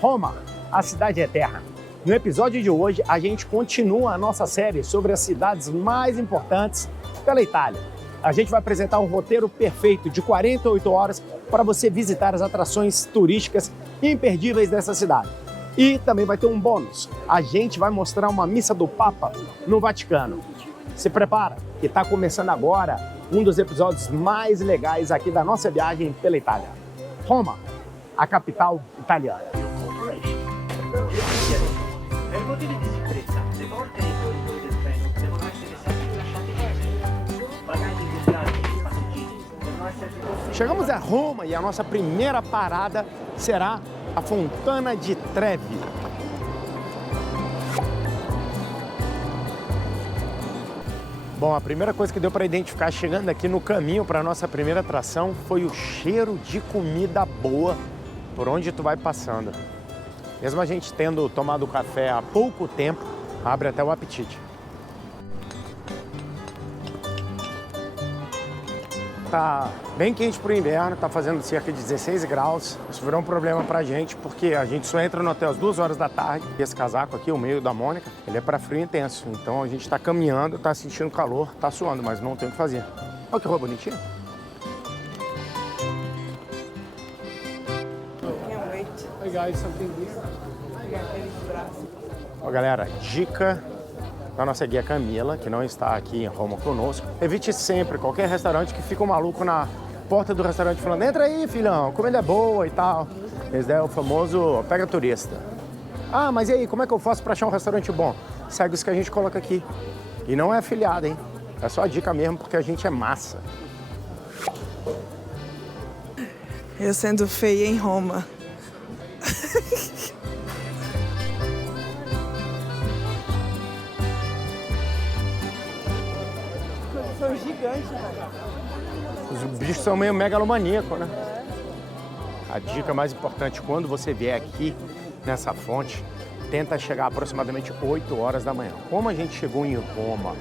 Roma, a cidade eterna. No episódio de hoje, a gente continua a nossa série sobre as cidades mais importantes pela Itália. A gente vai apresentar um roteiro perfeito de 48 horas para você visitar as atrações turísticas imperdíveis dessa cidade. E também vai ter um bônus. A gente vai mostrar uma missa do Papa no Vaticano. Se prepara, que está começando agora um dos episódios mais legais aqui da nossa viagem pela Itália. Roma, a capital italiana. Per motivi di sicurezza, le porte nei corridoi del treno devono essere sempre lasciate chiuse. Bagagli viaggianti e passeggeri devono essere deposti. Chegamos a Roma e a nossa primeira parada será a Fontana di Trevi. Bom, a primeira coisa que deu para identificar chegando aqui no caminho para a nossa primeira atração foi o cheiro de comida boa por onde tu vai passando. Mesmo a gente tendo tomado café há pouco tempo, abre até o apetite. Tá bem quente pro inverno, tá fazendo cerca de 16 graus. Isso virou um problema pra gente, porque a gente só entra no hotel às 2 horas da tarde. E esse casaco aqui, o meio da Mônica, ele é pra frio intenso. Então a gente tá caminhando, tá sentindo calor, tá suando, mas não tem o que fazer. Olha que roupa bonitinha. Hey guys, something here? Ó, galera, dica da nossa guia Camila, que não está aqui em Roma conosco. Evite sempre qualquer restaurante que fica um maluco na porta do restaurante falando: entra aí, filhão, a comida é boa e tal. Esse é o famoso pega turista. Ah, mas e aí, como é que eu faço para achar um restaurante bom? Segue os que a gente coloca aqui. E não é afiliado, hein? É só a dica mesmo, porque a gente é massa. Eu sendo feia em Roma. São gigantes, velho. Os bichos são meio megalomaníacos, né? A dica mais importante, quando você vier aqui nessa fonte, tenta chegar aproximadamente 8 horas da manhã. Como a gente chegou em Roma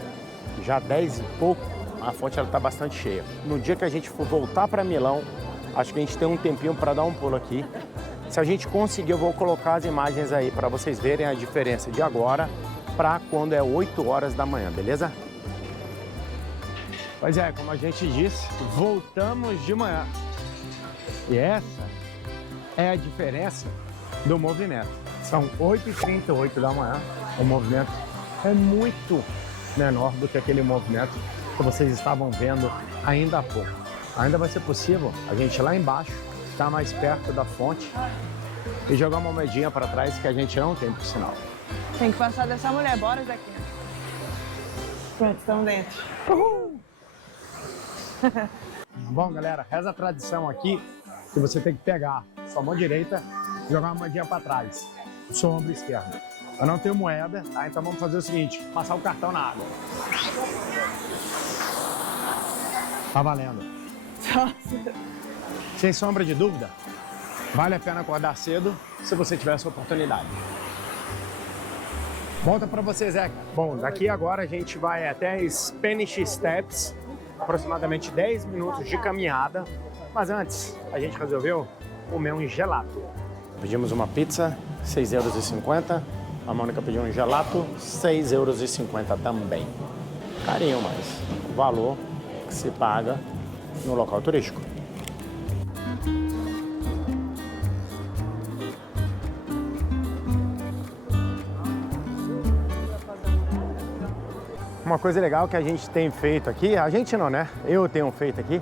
já 10 e pouco, a fonte está bastante cheia. No dia que a gente for voltar para Milão, acho que a gente tem um tempinho para dar um pulo aqui. Se a gente conseguir, eu vou colocar as imagens aí para vocês verem a diferença de agora para quando é 8 horas da manhã, beleza? Pois é, como a gente disse, voltamos de manhã. E essa é a diferença do movimento. São 8h38 da manhã, o movimento é muito menor do que aquele movimento que vocês estavam vendo ainda há pouco. Ainda vai ser possível a gente ir lá embaixo, estar mais perto da fonte e jogar uma moedinha para trás que a gente não tem, por sinal. Tem que passar dessa mulher, bora daqui. Pronto, estamos dentro. Uhul! Bom, galera, reza a tradição aqui que você tem que pegar sua mão direita e jogar uma moedinha para trás, sua ombro esquerdo. Eu não tenho moeda, tá? Então vamos fazer o seguinte, passar o cartão na água. Tá valendo. Nossa. Sem sombra de dúvida, vale a pena acordar cedo se você tiver essa oportunidade. Volta para você, Zeca. Bom, daqui agora a gente vai até Spanish Steps, aproximadamente 10 minutos de caminhada. Mas antes, a gente resolveu comer um gelato. Pedimos uma pizza, 6,50 €. A Mônica pediu um gelato, 6,50 € também. Carinho, mas o valor que se paga no local turístico. Uma coisa legal que a gente tem feito aqui, a gente não, né? Eu tenho feito aqui,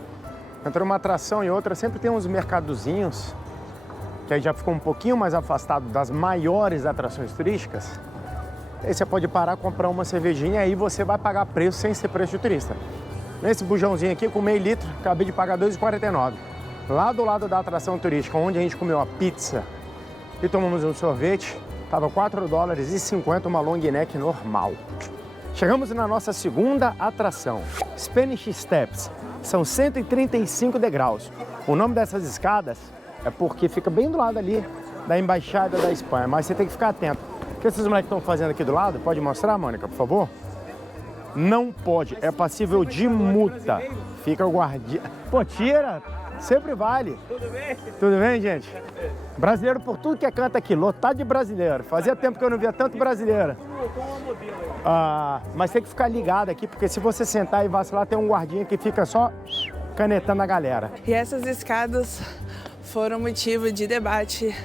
entre uma atração e outra, sempre tem uns mercadozinhos que aí já ficou um pouquinho mais afastado das maiores atrações turísticas. Aí você pode parar, comprar uma cervejinha e aí você vai pagar preço sem ser preço de turista. Nesse bujãozinho aqui, com meio litro, acabei de pagar R$ 2,49. Lá do lado da atração turística, onde a gente comeu a pizza e tomamos um sorvete, estava R$ 4,50 uma long neck normal. Chegamos na nossa segunda atração, Spanish Steps. São 135 degraus. O nome dessas escadas é porque fica bem do lado ali da Embaixada da Espanha, mas você tem que ficar atento. O que esses moleques estão fazendo aqui do lado? Pode mostrar, Mônica, por favor? Não pode, é passível de multa. Fica o guardião. Pô, tira! Sempre vale. Tudo bem? Tudo bem, gente? Brasileiro por tudo que é canto aqui, lotado de brasileiro. Fazia tempo que eu não via tanto brasileiro. Mas tem que ficar ligado aqui, porque se você sentar e vacilar, tem um guardinha que fica só canetando a galera. E essas escadas foram motivo de debate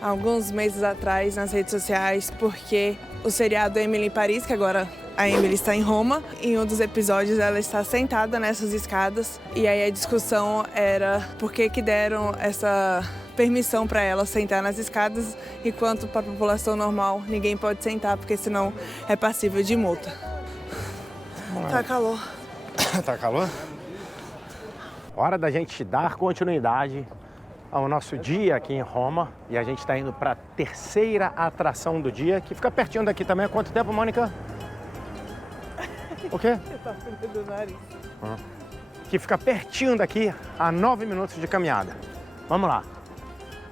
há alguns meses atrás nas redes sociais, porque o seriado Emily em Paris, que agora a Emily está em Roma, em um dos episódios ela está sentada nessas escadas e aí a discussão era por que deram essa permissão para ela sentar nas escadas, enquanto para a população normal ninguém pode sentar, porque senão é passível de multa. Tá calor. Tá calor? Hora da gente dar continuidade ao nosso dia aqui em Roma e a gente está indo para a terceira atração do dia, que fica pertinho daqui também. Há quanto tempo, Mônica? O quê? Tá fedendo o nariz. Que fica pertinho daqui, a 9 minutos de caminhada. Vamos lá.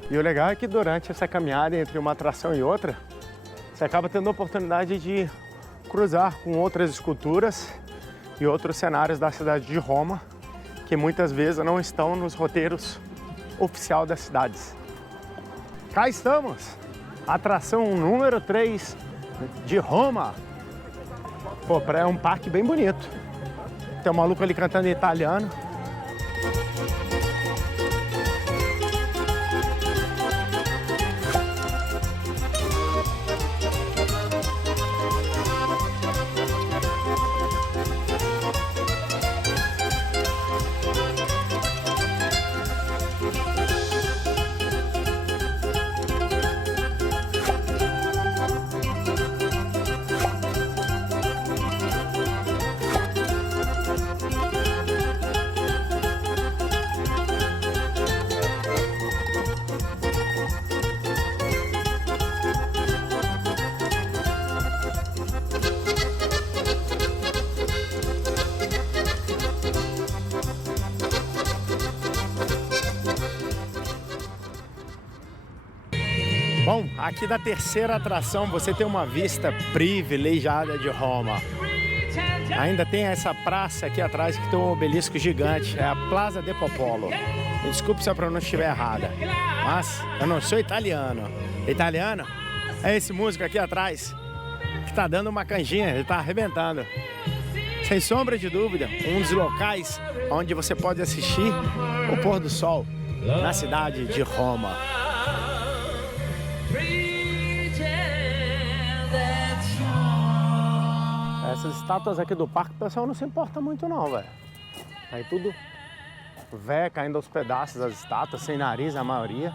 E o legal é que durante essa caminhada entre uma atração e outra, você acaba tendo a oportunidade de cruzar com outras esculturas e outros cenários da cidade de Roma, que muitas vezes não estão nos roteiros oficiais das cidades. Cá estamos! Atração número 3 de Roma. Pô, é um parque bem bonito. Tem um maluco ali cantando em italiano. Bom, aqui da terceira atração você tem uma vista privilegiada de Roma. Ainda tem essa praça aqui atrás que tem um obelisco gigante, é a Plaza de Popolo. Me desculpe se a pronúncia estiver errada, mas eu não sou italiano. Italiano é esse músico aqui atrás que tá dando uma canjinha, ele tá arrebentando. Sem sombra de dúvida, um dos locais onde você pode assistir o pôr do sol na cidade de Roma. Essas estátuas aqui do parque, o pessoal não se importa muito não, velho. Aí tudo véia, caindo aos pedaços as estátuas, sem nariz a maioria.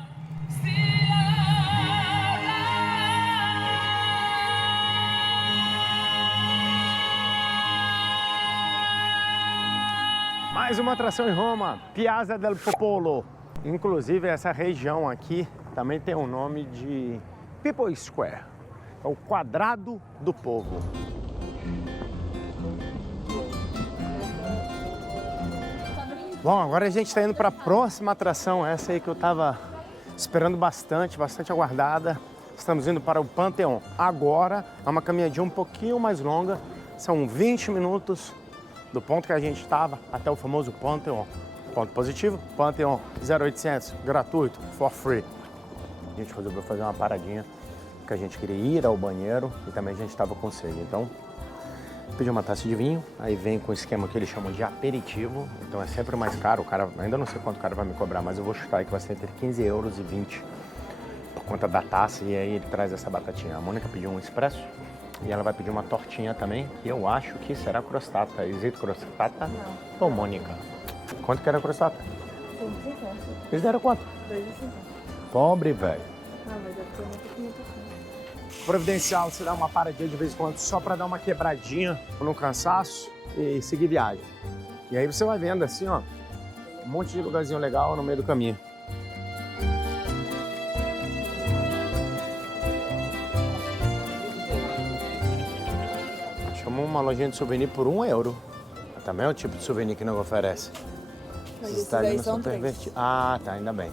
Mais uma atração em Roma, Piazza del Popolo. Inclusive essa região aqui também tem o nome de People Square, é o quadrado do povo. Bom, agora a gente está indo para a próxima atração, essa aí que eu estava esperando bastante aguardada. Estamos indo para o Pantheon. Agora é uma caminhadinha um pouquinho mais longa, são 20 minutos do ponto que a gente estava até o famoso Pantheon. Ponto positivo, Pantheon 0800, gratuito, for free. A gente resolveu fazer uma paradinha, porque a gente queria ir ao banheiro e também a gente estava com sede. Então, pedi uma taça de vinho, aí vem com o esquema que eles chamam de aperitivo, então é sempre mais caro. O cara, ainda não sei quanto o cara vai me cobrar, mas eu vou chutar aí que vai ser entre 15 euros e 20 por conta da taça, e aí ele traz essa batatinha. A Mônica pediu um expresso e ela vai pedir uma tortinha também, que eu acho que será crostata. Existe crostata? Não. Ô, Mônica, quanto que era crostata? 150. Eles deram quanto? 2,50. Pobre, velho. Ah, mas é porque eu não tô com muita fome. Providencial, você dá uma paradinha de vez em quando só para dar uma quebradinha no cansaço e seguir viagem. E aí você vai vendo assim, ó, um monte de lugarzinho legal no meio do caminho. Chamou uma lojinha de souvenir por €1. Também é o tipo de souvenir que não oferece. Mas Esses esses aí italianos são são 3. pervertidos. Ah, tá, ainda bem.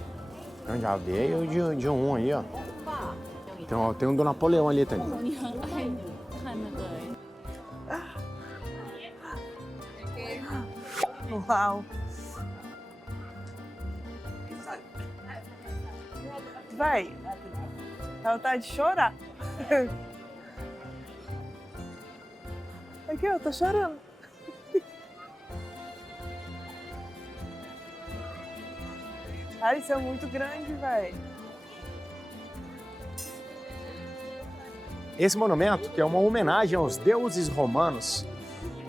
Eu já vi o de um aí, ó. Tem um do Napoleão ali, Tânia. Uau! Vai. Dá vontade de chorar. Aqui, eu tô chorando. Cara, isso é muito grande, velho. Esse monumento, que é uma homenagem aos deuses romanos,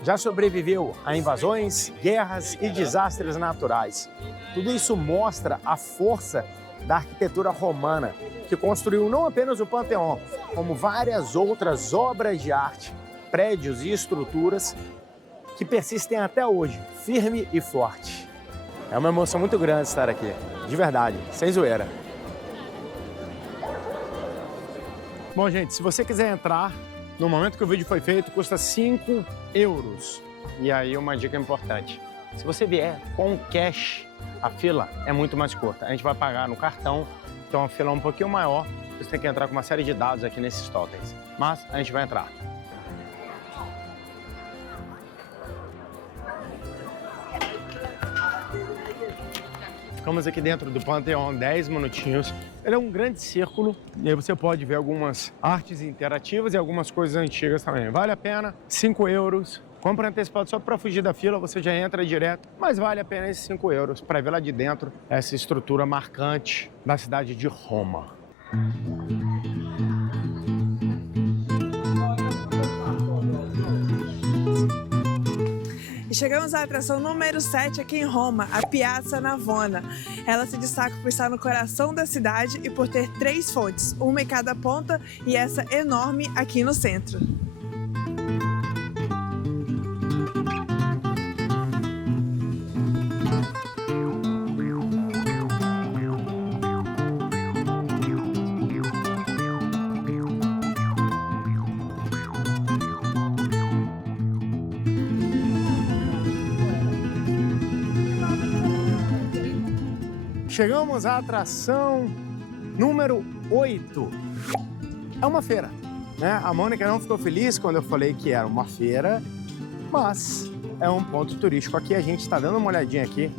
já sobreviveu a invasões, guerras e desastres naturais. Tudo isso mostra a força da arquitetura romana, que construiu não apenas o Panteão, como várias outras obras de arte, prédios e estruturas que persistem até hoje, firme e forte. É uma emoção muito grande estar aqui, de verdade, sem zoeira. Bom, gente, se você quiser entrar, no momento que o vídeo foi feito, custa 5 euros. E aí uma dica importante, se você vier com cash, a fila é muito mais curta. A gente vai pagar no cartão, então a fila é um pouquinho maior, você tem que entrar com uma série de dados aqui nesses totens. Mas a gente vai entrar. Ficamos aqui dentro do Panteão 10 minutinhos. Ele é um grande círculo e aí você pode ver algumas artes interativas e algumas coisas antigas também. Vale a pena, 5 euros. Compra antecipado só para fugir da fila, você já entra direto. Mas vale a pena esses 5 euros para ver lá de dentro essa estrutura marcante da cidade de Roma. E chegamos à atração número 7 aqui em Roma, a Piazza Navona. Ela se destaca por estar no coração da cidade e por ter 3 fontes, uma em cada ponta e essa enorme aqui no centro. Chegamos à atração número 8. É uma feira, né? A Mônica não ficou feliz quando eu falei que era uma feira, mas é um ponto turístico. Aqui a gente está dando uma olhadinha aqui.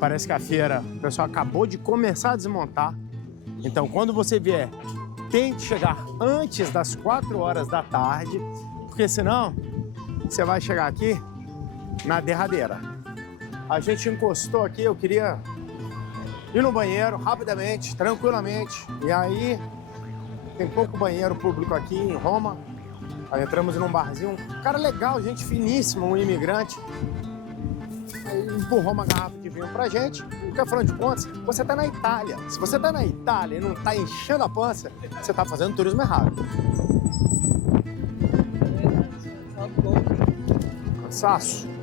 Parece que a feira, o pessoal acabou de começar a desmontar. Então, quando você vier, tente chegar antes das 4 horas da tarde, porque senão você vai chegar aqui na derradeira. A gente encostou aqui, eu queria ir no banheiro rapidamente, tranquilamente. E aí, tem pouco banheiro público aqui em Roma. Aí entramos num barzinho, um cara legal, gente finíssima, um imigrante. Aí empurrou uma garrafa de vinho pra gente. Porque afinal de contas, você tá na Itália. Se você tá na Itália e não tá enchendo a pança, você tá fazendo turismo errado. Cansaço.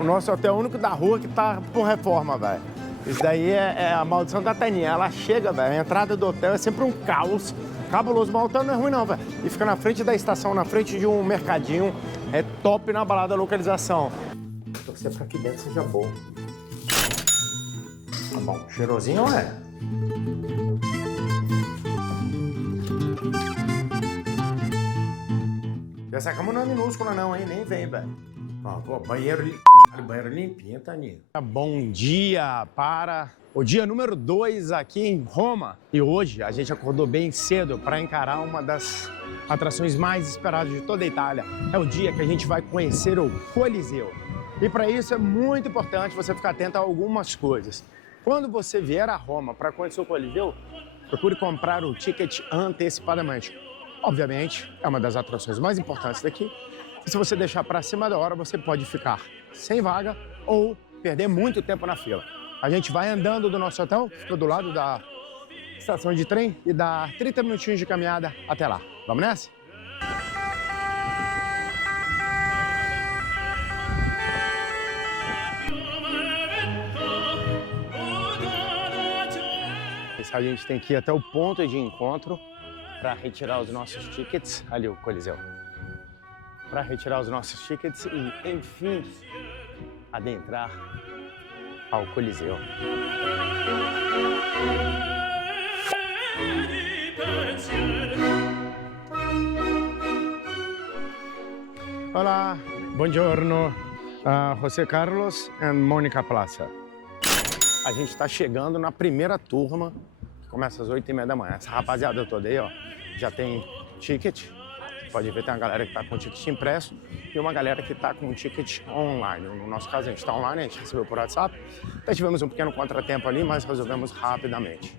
O nosso hotel é o único da rua que tá por reforma, velho. Isso daí é a maldição da Taninha. Ela chega, velho, a entrada do hotel é sempre um caos cabuloso. Mas o hotel não é ruim, não, velho. E fica na frente da estação, na frente de um mercadinho. É top na balada localização. Torcer pra que dentro seja bom. Tá bom, cheirosinho não é? Essa cama não é minúscula, não, hein? Nem vem, velho. Ó, pô, banheiro limpinho, Taninha. Bom dia para o dia número 2 aqui em Roma. E hoje a gente acordou bem cedo para encarar uma das atrações mais esperadas de toda a Itália. É o dia que a gente vai conhecer o Coliseu. E para isso é muito importante você ficar atento a algumas coisas. Quando você vier a Roma para conhecer o Coliseu, procure comprar o ticket antecipadamente. Obviamente, é uma das atrações mais importantes daqui. E se você deixar para cima da hora, você pode ficar sem vaga ou perder muito tempo na fila. A gente vai andando do nosso hotel, fica do lado da estação de trem e dá 30 minutinhos de caminhada até lá. Vamos nessa? A gente tem que ir até o ponto de encontro para retirar os nossos tickets. Ali o Coliseu. Para retirar os nossos tickets e, enfim, adentrar ao Coliseu. Olá, buongiorno, José Carlos e Mônica Plaza. a gente está chegando na primeira turma, que começa às 8h30 da manhã. Essa rapaziada toda aí, ó, já tem ticket. Pode ver, tem uma galera que está com ticket impresso e uma galera que está com um ticket online. No nosso caso, a gente está online, a gente recebeu por WhatsApp. Até tivemos um pequeno contratempo ali, mas resolvemos rapidamente.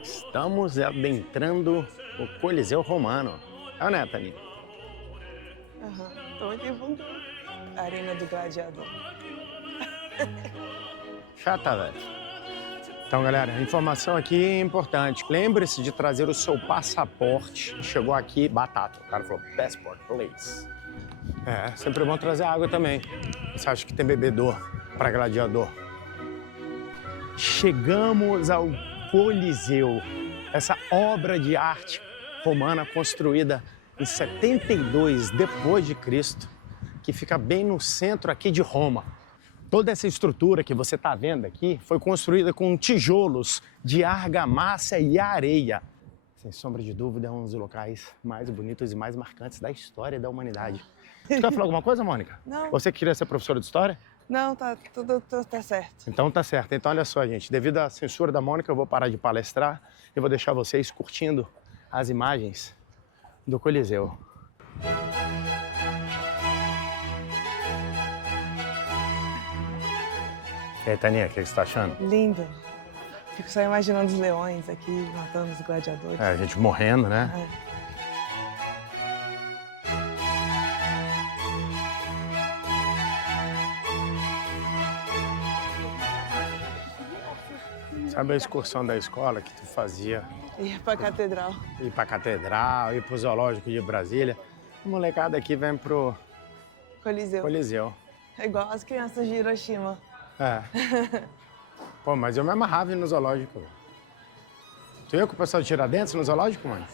Estamos adentrando o Coliseu Romano. É o Neto ali. Tô aqui bom. Arena do Gladiador. Chata, velho. Então, galera, a informação aqui é importante. Lembre-se de trazer o seu passaporte. Chegou aqui, batata. O cara falou, passport, please. É, sempre bom trazer água também. Você acha que tem bebedor para gladiador? Chegamos ao Coliseu. Essa obra de arte romana construída em 72 depois de Cristo, que fica bem no centro aqui de Roma. Toda essa estrutura que você está vendo aqui foi construída com tijolos de argamassa e areia. Sem sombra de dúvida, é um dos locais mais bonitos e mais marcantes da história da humanidade. Você quer falar alguma coisa, Mônica? Não. Você queria ser professora de história? Não, tá tudo tá certo. Então tá certo. Então olha só, gente, devido à censura da Mônica, eu vou parar de palestrar e vou deixar vocês curtindo as imagens do Coliseu. E aí, Taninha, o que você tá achando? Lindo. Fico só imaginando os leões aqui, matando os gladiadores. É, a gente morrendo, né? Sabe a excursão da escola que tu fazia? Ir pra catedral. Ir pra catedral, ir pro zoológico de Brasília. A molecada aqui vem pro Coliseu. É igual as crianças de Hiroshima. É. Pô, mas eu me amarrava no zoológico. Tu ia com o pessoal de Tiradentes no zoológico, mano?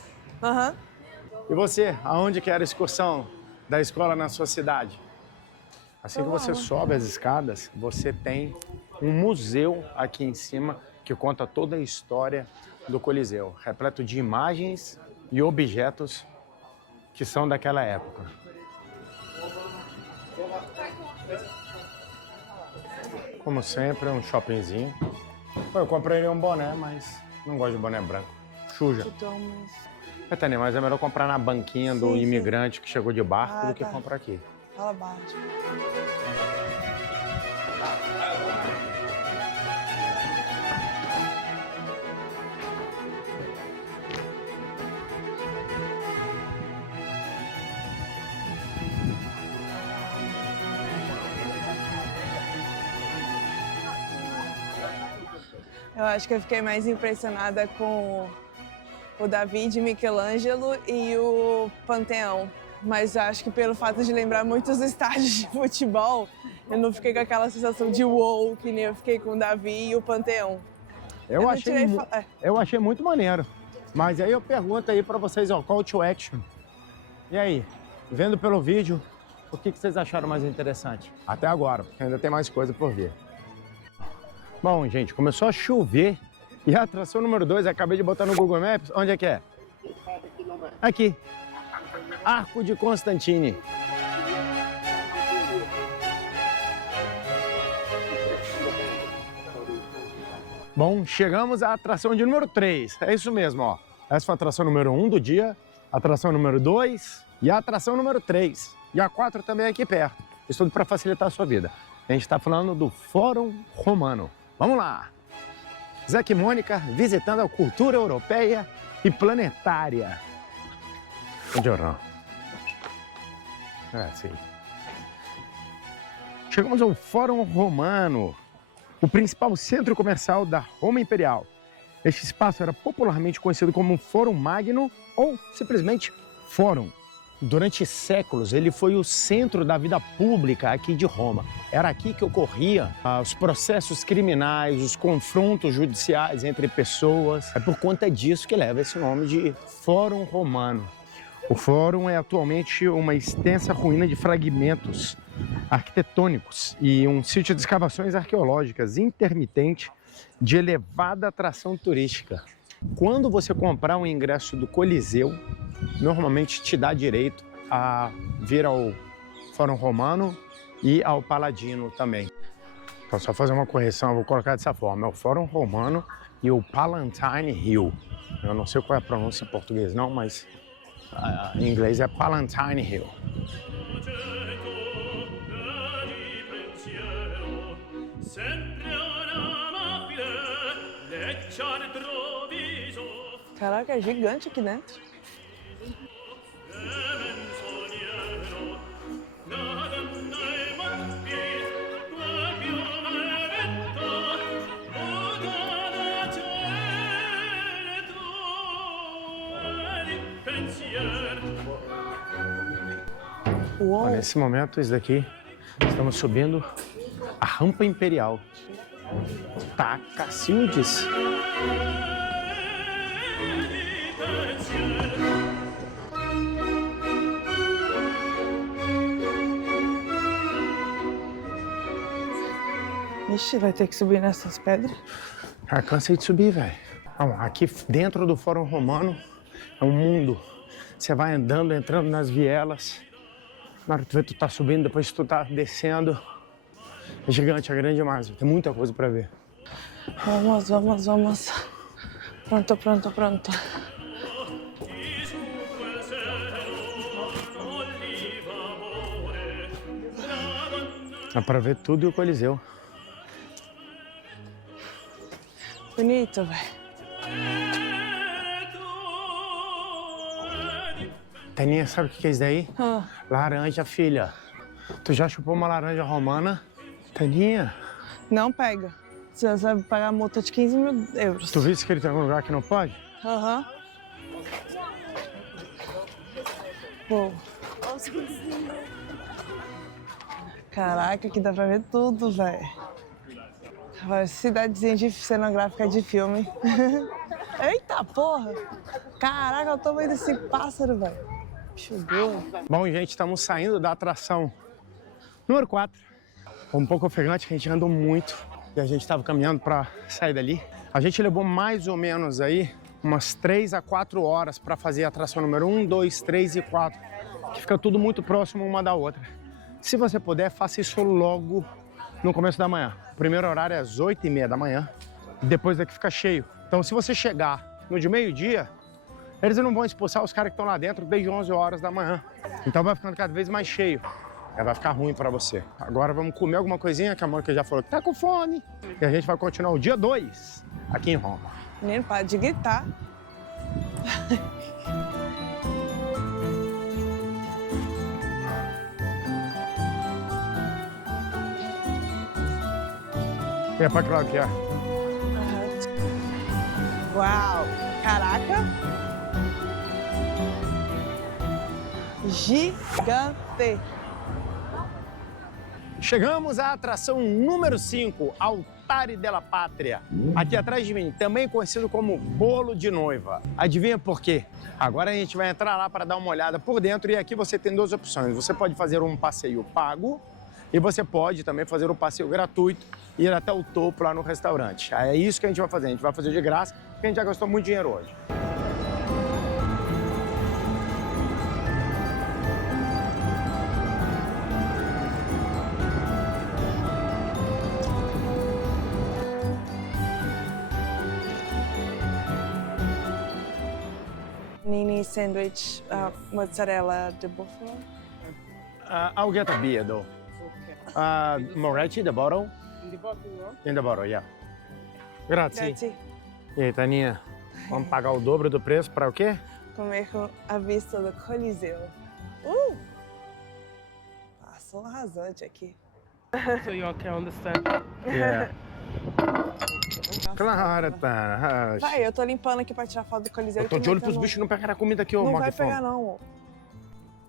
Aham. E você, aonde que era a excursão da escola na sua cidade? Assim que você sobe as escadas, você tem um museu aqui em cima que conta toda a história do Coliseu, repleto de imagens e objetos que são daquela época. Como sempre, um shoppingzinho. Eu comprei um boné, mas não gosto de boné branco. Suja. É, Tânia, mas é melhor comprar na banquinha do imigrante que chegou de barco do que comprar aqui. Fala baixo. Eu acho que eu fiquei mais impressionada com o Davi de Michelangelo e o Panteão. Mas eu acho que pelo fato de lembrar muitos estádios de futebol, eu não fiquei com aquela sensação de wow, que nem eu fiquei com o Davi e o Panteão. Eu achei muito maneiro. Mas aí eu pergunto aí pra vocês, ó, call to action. E aí, vendo pelo vídeo, o que vocês acharam mais interessante? Até agora, porque ainda tem mais coisa por vir. Bom, gente, começou a chover e a atração número 2, acabei de botar no Google Maps, onde é que é? Aqui, Arco de Constantine. Bom, chegamos à atração de número 3, é isso mesmo, ó. Essa foi a atração número 1 do dia, a atração número 2 e a atração número 3. E a 4 também é aqui perto, isso tudo para facilitar a sua vida. A gente está falando do Fórum Romano. Vamos lá! Zac e Mônica visitando a cultura europeia e planetária. Buongiorno. Sim. Chegamos ao Fórum Romano, o principal centro comercial da Roma Imperial. Este espaço era popularmente conhecido como Fórum Magno ou simplesmente Fórum. Durante séculos, ele foi o centro da vida pública aqui de Roma. Era aqui que ocorriam os processos criminais, os confrontos judiciais entre pessoas. É por conta disso que leva esse nome de Fórum Romano. O Fórum é atualmente uma extensa ruína de fragmentos arquitetônicos e um sítio de escavações arqueológicas intermitente de elevada atração turística. Quando você comprar um ingresso do Coliseu, normalmente te dá direito a vir ao Fórum Romano e ao Paladino também. Então, só fazer uma correção, eu vou colocar dessa forma. É o Fórum Romano e o Palatine Hill. Eu não sei qual é a pronúncia em português não, mas em inglês é Palatine Hill. Caraca, é gigante aqui dentro. Uou. Nesse momento, isso daqui, estamos subindo a rampa imperial. Tá, Cacildes. Ixi, vai ter que subir nessas pedras? Ah, cansei de subir, velho. Aqui dentro do Fórum Romano é um mundo. Você vai andando, entrando nas vielas. Na hora que tu vê, tu tá subindo, depois tu tá descendo. É gigante, é grande demais. Tem muita coisa pra ver. Vamos, vamos, vamos. Pronto, pronto, pronto. Dá pra ver tudo e o Coliseu. Bonito, velho. Taninha, sabe o que é isso daí? Ah. Laranja, filha. Tu já chupou uma laranja romana? Taninha? Não pega. Você vai pagar a multa de 15 mil euros. Tu viu que ele tem algum lugar que não pode? Aham. Pô. Caraca, aqui dá pra ver tudo, velho. Cidadezinha de cenográfica de filme. Eita porra! Caraca, eu tô vendo esse pássaro, velho. Bicho doido. Bom, gente, estamos saindo da atração número 4. Um pouco ofegante, que a gente andou muito. E a gente estava caminhando para sair dali. A gente levou mais ou menos aí umas 3 a 4 horas para fazer a atração número 1, 2, 3 e 4. Que fica tudo muito próximo uma da outra. Se você puder, faça isso logo no começo da manhã. O primeiro horário é às 8h30 da manhã. E depois daqui fica cheio. Então, se você chegar no de meio-dia, eles não vão expulsar os caras que estão lá dentro desde 11 horas da manhã. Então vai ficando cada vez mais cheio. Aí vai ficar ruim pra você. Agora vamos comer alguma coisinha, que a Mônica já falou que tá com fome. E a gente vai continuar o dia 2 aqui em Roma. Menino, para de gritar. E é pra que lado que é? Uau! Caraca! Gigante! Chegamos à atração número 5, Altare della Pátria. Aqui atrás de mim, também conhecido como Bolo de Noiva. Adivinha por quê? Agora a gente vai entrar lá para dar uma olhada por dentro e aqui você tem duas opções. Você pode fazer um passeio pago e você pode também fazer um passeio gratuito e ir até o topo lá no restaurante. É isso que a gente vai fazer. A gente vai fazer de graça, porque a gente já gastou muito dinheiro hoje. Nini sandwich, mozzarella de buffalo. I'll get a beer, though. Moretti, the bottle? In the bottle, no? In the bottle, yeah. Grazie. Grazie. E aí, Taninha, vamos pagar o dobro do preço para o quê? Comer com a vista do Coliseu. Passou rasante aqui. So you all can understand. Yeah. Claro, Tana. Vai, eu tô limpando aqui pra tirar foto do Coliseu. Eu tô de olho pros bichos não pegarem a comida aqui, ô Não vai Magfone. pegar, não.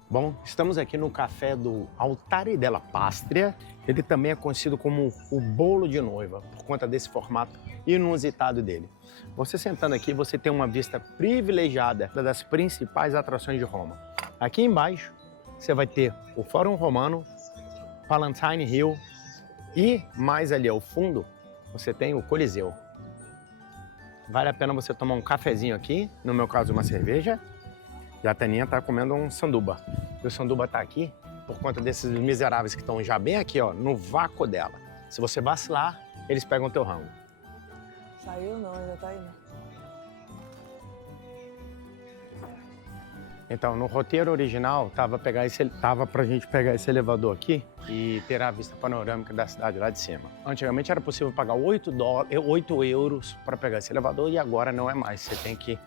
Bom, estamos aqui no café do Altare della Pátria. Ele também é conhecido como o bolo de noiva, por conta desse formato inusitado dele. Você sentando aqui, você tem uma vista privilegiada das principais atrações de Roma. Aqui embaixo, você vai ter o Fórum Romano, Palatine Hill e mais ali ao fundo, você tem o Coliseu. Vale a pena você tomar um cafezinho aqui, no meu caso uma cerveja, e a Taninha tá comendo um sanduba. E o sanduba tá aqui por conta desses miseráveis que estão já bem aqui, ó, no vácuo dela. Se você vacilar, eles pegam o teu rango. Saiu não, ainda tá indo. Então, no roteiro original, tava pra gente pegar esse elevador aqui e ter a vista panorâmica da cidade lá de cima. Antigamente era possível pagar 8 euros para pegar esse elevador e agora não é mais. Você tem que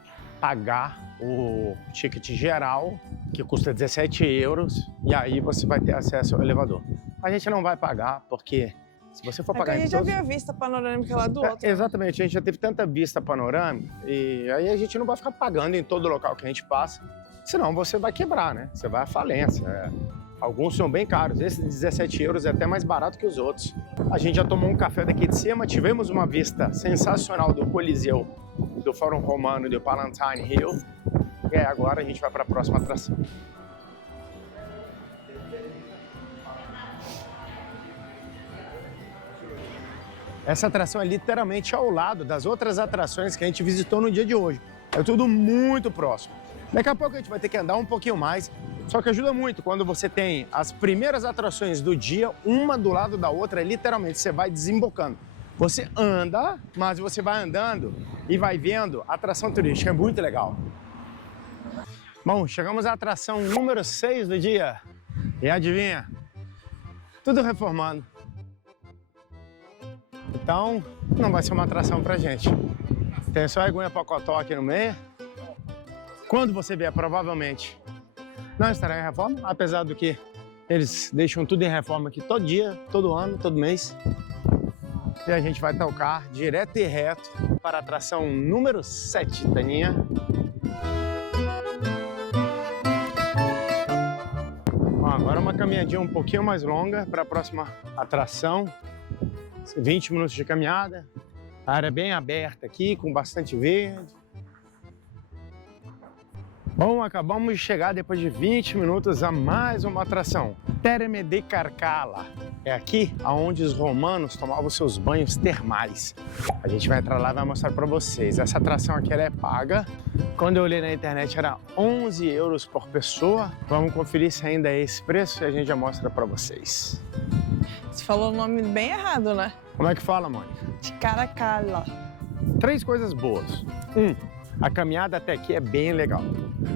pagar o ticket geral, que custa 17 euros, e aí você vai ter acesso ao elevador. A gente não vai pagar, porque se você for pagar... A gente já viu a vista panorâmica lá do outro. Exatamente, a gente já teve tanta vista panorâmica, e aí a gente não vai ficar pagando em todo local que a gente passa, senão você vai quebrar, né? Você vai à falência. Alguns são bem caros, esse de 17 euros é até mais barato que os outros. A gente já tomou um café daqui de cima, tivemos uma vista sensacional do Coliseu, do Fórum Romano e do Palatine Hill. E aí agora a gente vai para a próxima atração. Essa atração é literalmente ao lado das outras atrações que a gente visitou no dia de hoje. É tudo muito próximo. Daqui a pouco a gente vai ter que andar um pouquinho mais, só que ajuda muito quando você tem as primeiras atrações do dia, uma do lado da outra, literalmente você vai desembocando. Você anda, mas você vai andando e vai vendo a atração turística, é muito legal. Bom, chegamos à atração número 6 do dia. E adivinha? Tudo reformando. Então, não vai ser uma atração pra gente. Tem só a Eguinha Pocotó aqui no meio. Quando você vier, provavelmente não estará em reforma, apesar do que eles deixam tudo em reforma aqui todo dia, todo ano, todo mês. E a gente vai tocar direto e reto para a atração número 7, Taninha. Bom, agora uma caminhadinha um pouquinho mais longa para a próxima atração. 20 minutos de caminhada. A área bem aberta aqui, com bastante verde. Bom, acabamos de chegar depois de 20 minutos a mais uma atração, Terme de Carcala. É aqui onde os romanos tomavam seus banhos termais. A gente vai entrar lá e vai mostrar para vocês. Essa atração aqui ela é paga. Quando eu olhei na internet era 11 euros por pessoa. Vamos conferir se ainda é esse preço e a gente já mostra para vocês. Você falou o nome bem errado, né? Como é que fala, Mônica? De Caracalla. 3 coisas boas. 1. A caminhada até aqui é bem legal.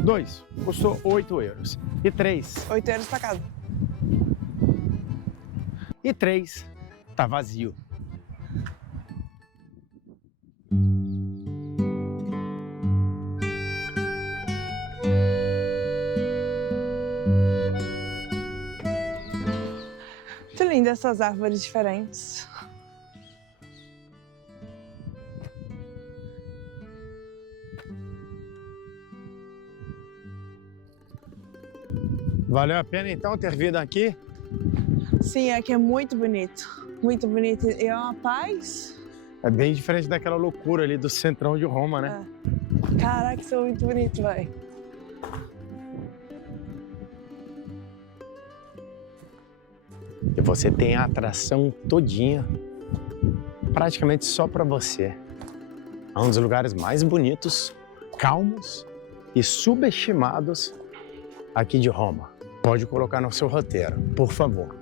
2. Custou 8 euros. E 3. 8 euros pra cada. E 3. Tá vazio. Muito lindas essas árvores diferentes. Valeu a pena então ter vindo aqui? Sim, aqui é muito bonito. Muito bonito. E é uma paz. É bem diferente daquela loucura ali do centrão de Roma, né? É. Caraca, isso é muito bonito, velho. E você tem a atração todinha, praticamente só para você. É um dos lugares mais bonitos, calmos e subestimados aqui de Roma. Pode colocar no seu roteiro, por favor.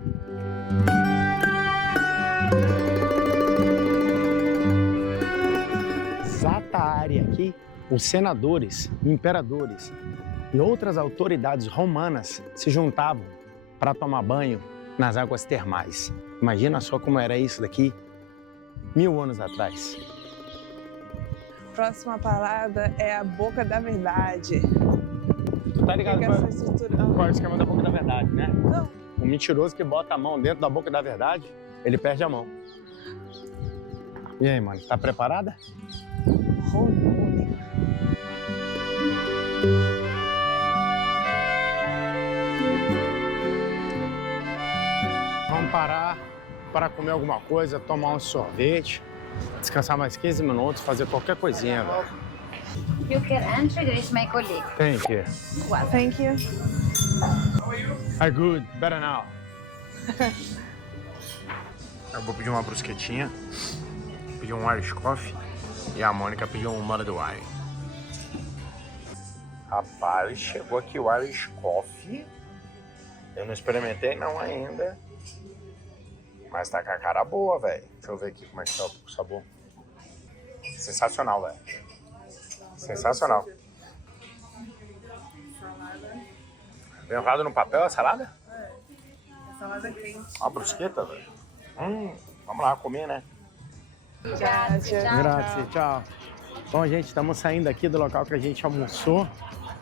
Exata área aqui, os senadores, imperadores e outras autoridades romanas se juntavam para tomar banho nas águas termais. Imagina só como era isso daqui 1000 anos atrás. Próxima parada é a Boca da Verdade. Tu tá ligado qual é o esquema da Boca da Verdade, né? Não. O mentiroso que bota a mão dentro da Boca da Verdade, ele perde a mão. E aí, mano, tá preparada? Romone. Vamos parar para comer alguma coisa, tomar um sorvete, descansar mais 15 minutos, fazer qualquer coisinha, velho. You can enter, there is my colleague. Thank you. Thank you. I'm good, better now. Eu vou pedir uma brusquetinha, pedir um Irish Coffee e a Mônica pediu um Mother Wine. Rapaz, chegou aqui o Irish Coffee. Eu não experimentei não ainda. Mas tá com a cara boa, velho. Deixa eu ver aqui como é que tá o sabor. Sensacional, velho. Sensacional. Vem enrolado no papel a salada? A salada quente. Uma brusqueta, velho. Vamos lá comer, né? Grazie. Grazie, tchau. Bom, gente, estamos saindo aqui do local que a gente almoçou.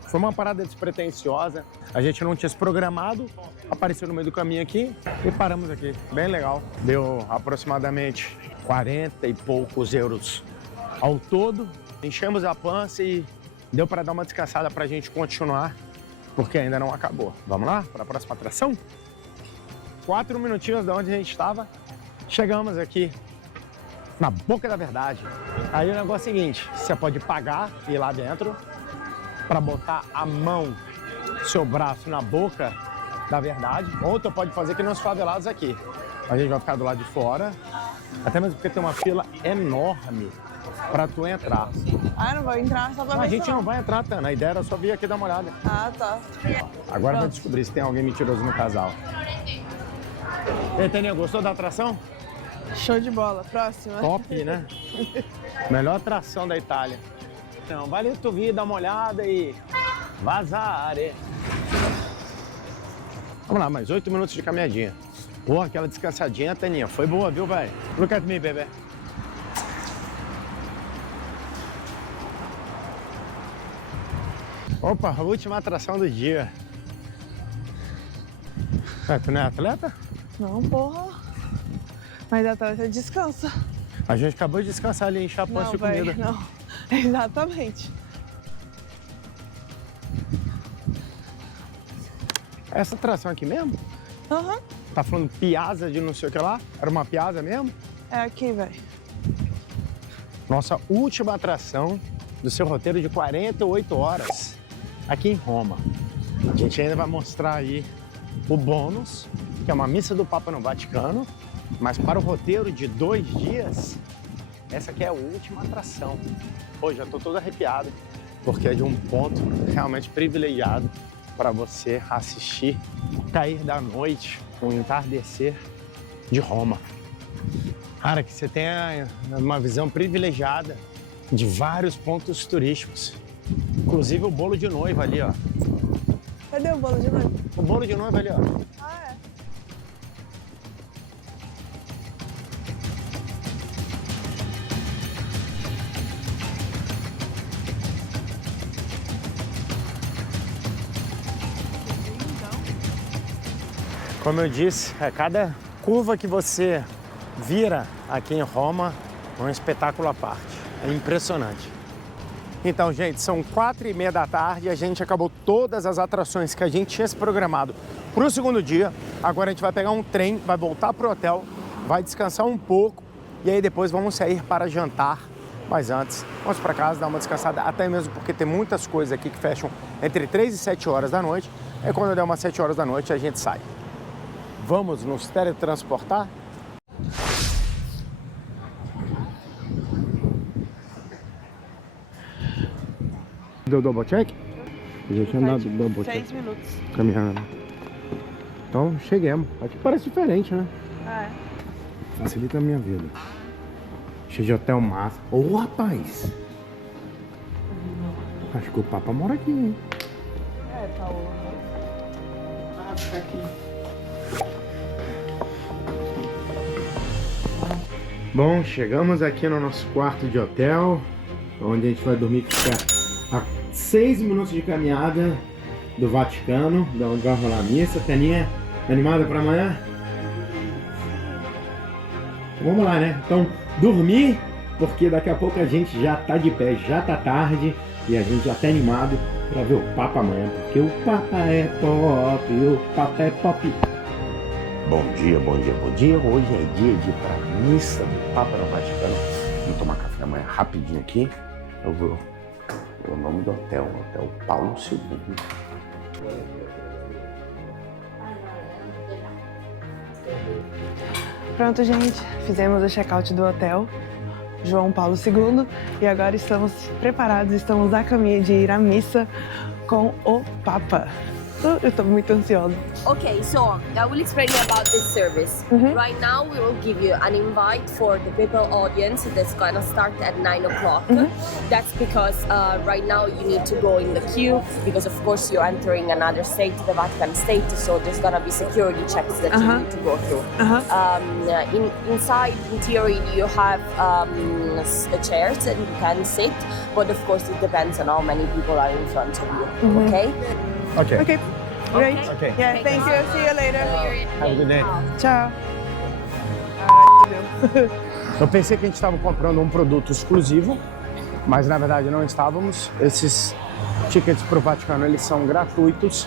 Foi uma parada despretensiosa. A gente não tinha se programado. Apareceu no meio do caminho aqui e paramos aqui. Bem legal. Deu aproximadamente 40 e poucos euros ao todo. Enchemos a pança e deu para dar uma descansada para a gente continuar, porque ainda não acabou. Vamos lá para a próxima atração? 4 minutinhos de onde a gente estava, chegamos aqui na Boca da Verdade. Aí o negócio é o seguinte, você pode pagar e ir lá dentro para botar a mão, seu braço na boca da verdade, ou tu pode fazer que nos favelados aqui. A gente vai ficar do lado de fora, até mesmo porque tem uma fila enorme para tu entrar. Ah, não vou entrar só pra ver. A gente não vai entrar, Tana. A ideia era só vir aqui dar uma olhada. Ah, tá. Agora vai descobrir se tem alguém mentiroso no casal. E aí, Taninha, gostou da atração? Show de bola. Próxima. Top, né? Melhor atração da Itália. Então, vale tu vir, dar uma olhada e vazare. Vamos lá, mais 8 minutos de caminhadinha. Pô, aquela descansadinha, Taninha, foi boa, viu, velho? Look at me, bebê. Opa, a última atração do dia. Tu não é atleta? Não, porra. Mas atleta descansa. A gente acabou de descansar ali, encher a pança de comida. Não, exatamente. Essa atração aqui mesmo? Aham. Tá falando piazza de não sei o que lá? Era uma piazza mesmo? É aqui, velho. Nossa última atração do seu roteiro de 48 horas aqui em Roma. A gente ainda vai mostrar aí o bônus, que é uma missa do Papa no Vaticano, mas para o roteiro de 2 dias, essa aqui é a última atração. Pô, já tô todo arrepiado, porque é de um ponto realmente privilegiado para você assistir o cair da noite, o entardecer de Roma. Cara, que você tenha uma visão privilegiada de vários pontos turísticos. Inclusive o bolo de noiva ali, ó. Cadê o bolo de noiva? O bolo de noiva ali, ó. Ah, é. Como eu disse, cada curva que você vira aqui em Roma é um espetáculo à parte. É impressionante. Então, gente, são 4h30 da tarde e a gente acabou todas as atrações que a gente tinha se programado para o segundo dia. Agora a gente vai pegar um trem, vai voltar para o hotel, vai descansar um pouco e aí depois vamos sair para jantar. Mas antes, vamos para casa, dar uma descansada, até mesmo porque tem muitas coisas aqui que fecham entre 3 e 7 horas da noite. E quando der umas 7 horas da noite, a gente sai. Vamos nos teletransportar? Deu double check? A gente tinha dado double check. 6 minutos. Caminhando. Então, cheguemos. Aqui parece diferente, né? É. Facilita a minha vida. Cheio de hotel massa. Ô, rapaz! Acho que o Papa mora aqui, hein? É, Paulo. Ah, ficar aqui. Bom, chegamos aqui no nosso quarto de hotel, onde a gente vai dormir, que fica a 6 minutos de caminhada do Vaticano, da onde vai rolar a missa. Taninha, animada para amanhã? Vamos lá, né? Então, dormir, porque daqui a pouco a gente já tá de pé, já tá tarde e a gente já tá animado para ver o Papa amanhã, porque o Papa é pop, o Papa é pop. Bom dia, bom dia, bom dia. Hoje é dia de ir para a missa do Papa no Vaticano. Vamos tomar café da manhã rapidinho aqui. Eu vou. O nome do hotel, Hotel Paulo II. Pronto, gente. Fizemos o check-out do hotel João Paulo II e agora estamos preparados, estamos a caminho de ir à missa com o Papa. Eu tô muito ansiosa. Okay, so I will explain you about this service. Right now, we will give you an invite for the people audience that's gonna start at 9 o'clock. That's because right now you need to go in the queue because, of course, you're entering another state, the Vatican State. So there's gonna be security checks that you need to go through. Inside, in theory, you have chairs and you can sit, but of course, it depends on how many people are in front of you. Okay. Ok. Ok, great. Ok. Yeah, thank you. See you later. Have a good day. Tchau. Eu pensei que a gente estava comprando um produto exclusivo, mas na verdade não estávamos. Esses tickets para o Vaticano, eles são gratuitos.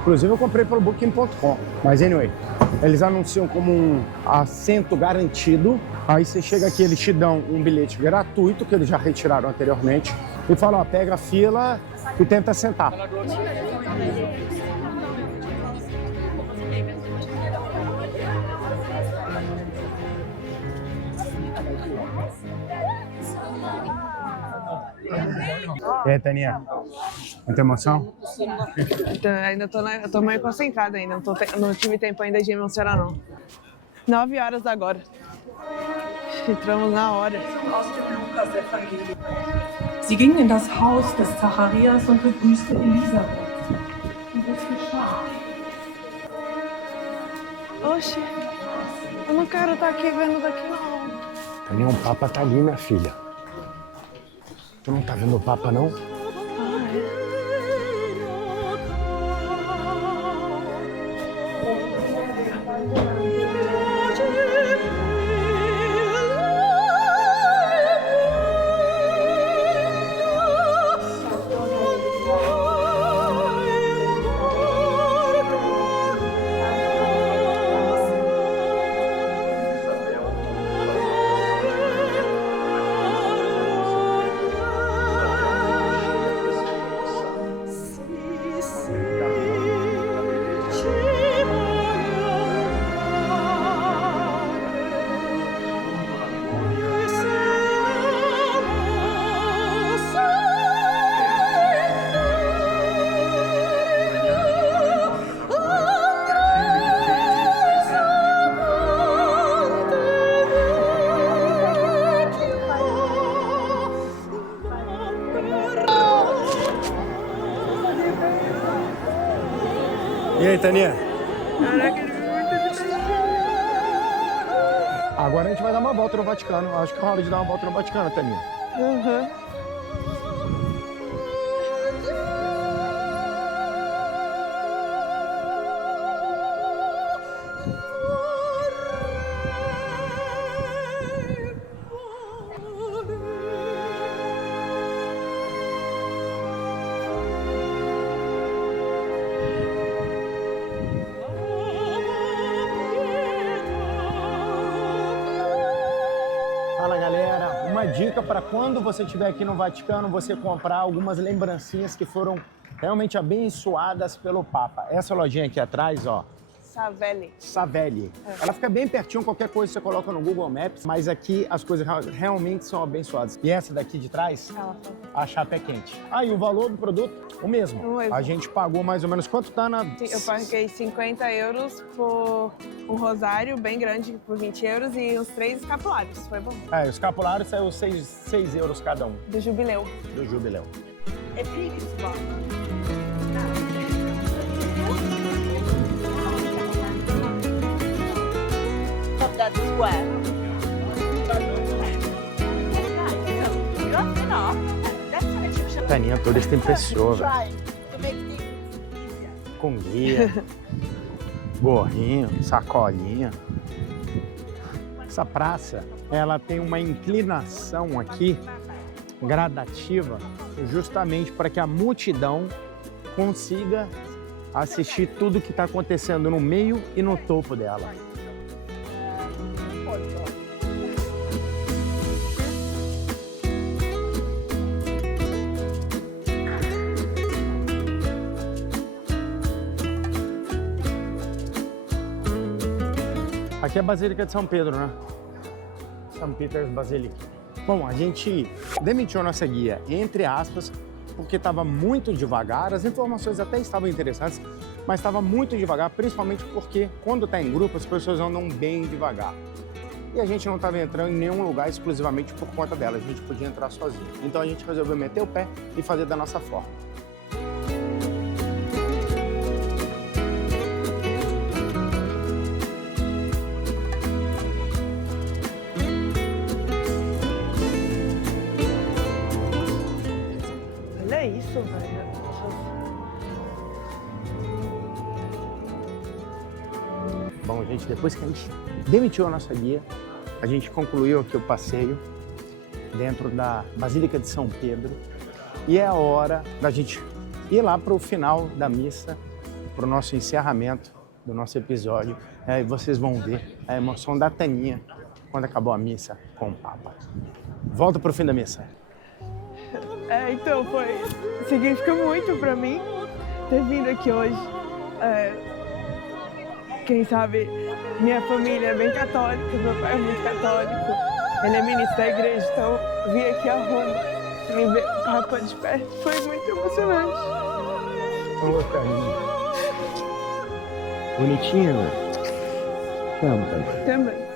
Inclusive eu comprei pelo Booking.com. Mas anyway, eles anunciam como um assento garantido. Aí você chega aqui, eles te dão um bilhete gratuito, que eles já retiraram anteriormente. E falam, ó, pega a fila e tenta sentar. E aí, Taninha? Muita emoção? Então, ainda tô meio concentrada ainda, não tive tempo ainda de me emocionar não. 9 horas agora. Entramos na hora. Sie gingen in das Haus des Zacharias und begrüßte Elisabeth. Und es geschah. Oxe, eu não quero estar aqui vendo daqui não. Taninha, o Papa tá ali, minha filha. Tu não tá vendo o Papa, não? E aí, Taninha? Agora a gente vai dar uma volta no Vaticano. Acho que é hora de dar uma volta no Vaticano, Taninha. Fala, galera. Uma dica para quando você estiver aqui no Vaticano, você comprar algumas lembrancinhas que foram realmente abençoadas pelo Papa. Essa lojinha aqui atrás, ó. Savelli. Ela fica bem pertinho, qualquer coisa você coloca no Google Maps, mas aqui as coisas realmente são abençoadas. E essa daqui de trás, a chapa é quente. Ah, e o valor do produto? O mesmo. A gente pagou mais ou menos quanto tá na... Eu paguei 50 euros por um rosário bem grande por 20 euros e uns 3 escapulários. Foi bom. É, o escapulário saiu 6 euros cada um. Do jubileu. Do jubileu. E previous that square. Taninha toda tem pessoa, velho. Com guia, gorrinho, sacolinha. Essa praça, ela tem uma inclinação aqui, gradativa, justamente para que a multidão consiga assistir tudo que está acontecendo no meio e no topo dela. Aqui é a Basílica de São Pedro, né? São Peter's Basilica. Bom, a gente demitiu a nossa guia, entre aspas, porque estava muito devagar, as informações até estavam interessantes, mas estava muito devagar, principalmente porque quando está em grupo as pessoas andam bem devagar. E a gente não estava entrando em nenhum lugar exclusivamente por conta dela, a gente podia entrar sozinho. Então a gente resolveu meter o pé e fazer da nossa forma. Olha isso, velho. Bom, gente, depois que a gente demitiu a nossa guia, a gente concluiu aqui o passeio dentro da Basílica de São Pedro e é a hora da gente ir lá para o final da missa, para o nosso encerramento do nosso episódio. E vocês vão ver a emoção da Taninha quando acabou a missa com o Papa. Volta para o fim da missa. Então significa muito pra mim ter vindo aqui hoje. Quem sabe minha família é bem católica, meu pai é muito católico, ele é ministro da igreja, então vir aqui a Roma e ver o Papa de perto foi muito emocionante. Ô, Taninha. Bonitinha, né? Te amo também. Também.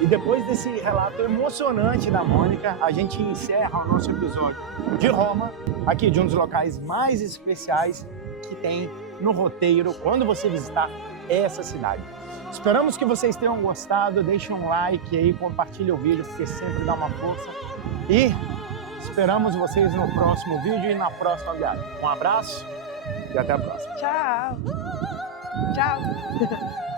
E depois desse relato emocionante da Mônica, a gente encerra o nosso episódio de Roma, aqui de um dos locais mais especiais que tem no roteiro quando você visitar essa cidade. Esperamos que vocês tenham gostado, deixem um like aí, compartilhem o vídeo, porque sempre dá uma força. E esperamos vocês no próximo vídeo e na próxima viagem. Um abraço e até a próxima. Tchau. Tchau.